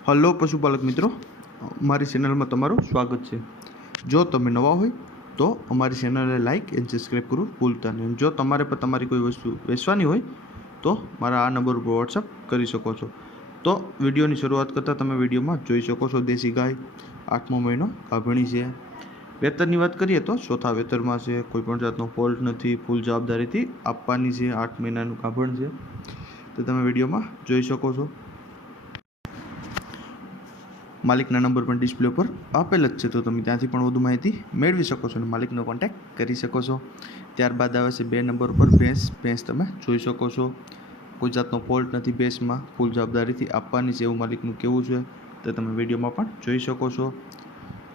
Hello પશુપાલક મિત્રો, મારી ચેનલમાં તમારું સ્વાગત છે। જો તમે નવા હોય તો અમારી ચેનલને લાઇક એન્ડ સબસ્ક્રાઈબ કરવું ભૂલતા નહીં। જો તમારે પણ તમારી કોઈ વસ્તુ વેચવાની હોય તો મારા આ નંબર ઉપર વોટ્સઅપ કરી શકો છો। તો વિડીયોની શરૂઆત કરતાં તમે વિડીયોમાં જોઈ શકો છો દેશી ગાય 8મો મહિનો ગાભણી છે। વેતરની વાત કરીએ તો ચોથા વેતરમાં છે, કોઈપણ જાતનો ફોલ્ટ નથી, ફૂલ જવાબદારીથી આપવાની છે। 8 મહિનાનું ગાભણ છે તો તમે વિડીયોમાં જોઈ શકો છો। માલિકના નંબર પણ ડિસ્પ્લે ઉપર આપેલ જ છે તો તમે ત્યાંથી પણ વધુ માહિતી મેળવી શકો છો અને માલિકનો કોન્ટેક્ટ કરી શકો છો। ત્યારબાદ આવે છે 2 નંબર ઉપર ભેંસ તમે જોઈ શકો છો, કોઈ જાતનો ફોલ્ટ નથી ભેંસમાં, ફૂલ જવાબદારીથી આપવાની છે એવું માલિકનું કહેવું છે તો તમે વિડીયોમાં પણ જોઈ શકો છો।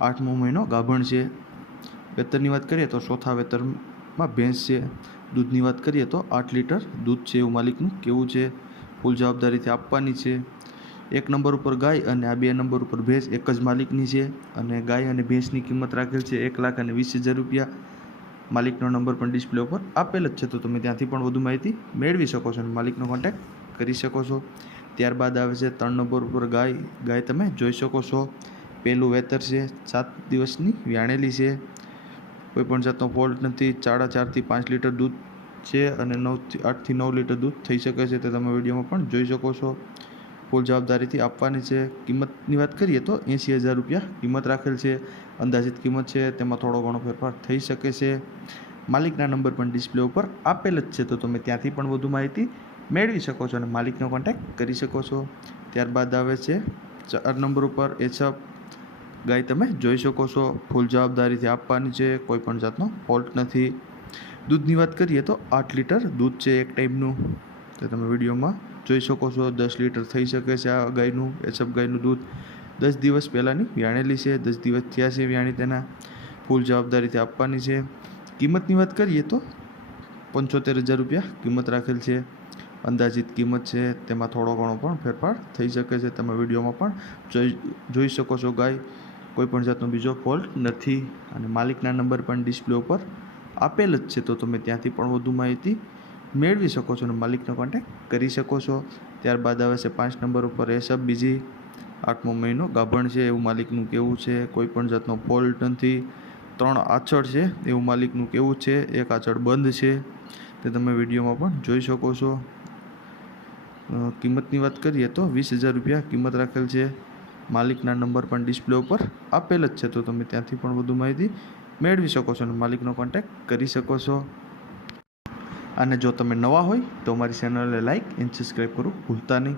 8મો મહિનો ગાભણ છે। વેતરની વાત કરીએ તો ચોથા વેતરમાં ભેંસ છે। દૂધની વાત કરીએ તો 8 લીટર દૂધ છે એવું માલિકનું કહેવું છે, ફૂલ જવાબદારીથી આપવાની છે। 1 નંબર ઉપર ગાય અને આ 2 નંબર ઉપર ભેંસ એક જ માલિકની છે અને ગાય અને ભેંસની કિંમત રાખેલ છે 1,20,000 રૂપિયા। માલિકનો નંબર પણ ડિસ્પ્લે ઉપર આપેલ જ છે તો તમે ત્યાંથી પણ વધુ માહિતી મેળવી શકો છો અને માલિકનો કોન્ટેક્ટ કરી શકો છો। ત્યારબાદ આવે છે 3 નંબર ઉપર ગાય તમે જોઈ શકો છો, પહેલું વેતર છે, 7 દિવસની વ્યાણેલી છે, કોઈપણ જાતનો ફોલ્ટ નથી, 4.5 થી 5 લીટર દૂધ છે અને 8 થી 9 લીટર દૂધ થઈ શકે છે તે તમે વિડીયોમાં પણ જોઈ શકો છો। ફૂલ જવાબદારીથી આપવાની છે। કિંમતની વાત કરીએ તો 80,000 રૂપિયા કિંમત રાખેલ છે, અંદાજિત કિંમત છે, તેમાં થોડો ઘણો ફેરફાર થઈ શકે છે। માલિકના નંબર પણ ડિસ્પ્લે ઉપર આપેલ જ છે તો તમે ત્યાંથી પણ વધુ માહિતી મેળવી શકો છો અને માલિકનો કોન્ટેક્ટ કરી શકો છો। ત્યારબાદ આવે છે 4 નંબર ઉપર એચએફ ગાય તમે જોઈ શકો છો, ફૂલ જવાબદારીથી આપવાની છે, કોઈપણ જાતનો ફોલ્ટ નથી। દૂધની વાત કરીએ તો 8 લીટર દૂધ છે એક ટાઈમનું તો તમે વિડીયોમાં જોઈ શકો છો, 10 લીટર થઈ શકે છે આ ગાયનું, એચએફ ગાયનું દૂધ। 10 દિવસ પહેલાંની વ્યાણેલી છે, 10 દિવસ થયા છે વ્યાણી તેના, ફૂલ જવાબદારીથી આપવાની છે। કિંમતની વાત કરીએ તો 75,000 રૂપિયા કિંમત રાખેલ છે, અંદાજિત કિંમત છે, તેમાં થોડો ઘણો પણ ફેરફાર થઈ શકે છે। તમે વિડીયોમાં પણ જોઈ શકો છો ગાય, કોઈપણ જાતનો બીજો ફોલ્ટ નથી અને માલિકના નંબર પણ ડિસ્પ્લે ઉપર આપેલ જ છે તો તમે ત્યાંથી પણ વધુ માહિતી મેળવી શકો છો અને માલિકનો કોન્ટેક્ટ કરી શકો છો। ત્યારબાદ આવે છે 5 નંબર ઉપર એસબ બીજી 8મો મહિનો ગાભણ છે એવું માલિકનું કહેવું છે, કોઈપણ જાતનો ફોલ્ટ નથી, 3 આછળ છે એવું માલિકનું કહેવું છે, 1 આછળ બંધ છે તે તમે વિડીયોમાં પણ જોઈ શકો છો। કિંમતની વાત કરીએ તો 20,000 રૂપિયા કિંમત રાખેલ છે, માલિકના નંબર પણ ડિસ્પ્લે ઉપર આપેલ જ છે તો તમે ત્યાંથી પણ વધુ માહિતી મેળવી શકો છો અને માલિકનો કોન્ટેક્ટ કરી શકો છો। અને જો તમે નવા હોય તો અમારી ચેનલને લાઇક એન્ડ સબસ્ક્રાઈબ કરવું ભૂલતા નહીં।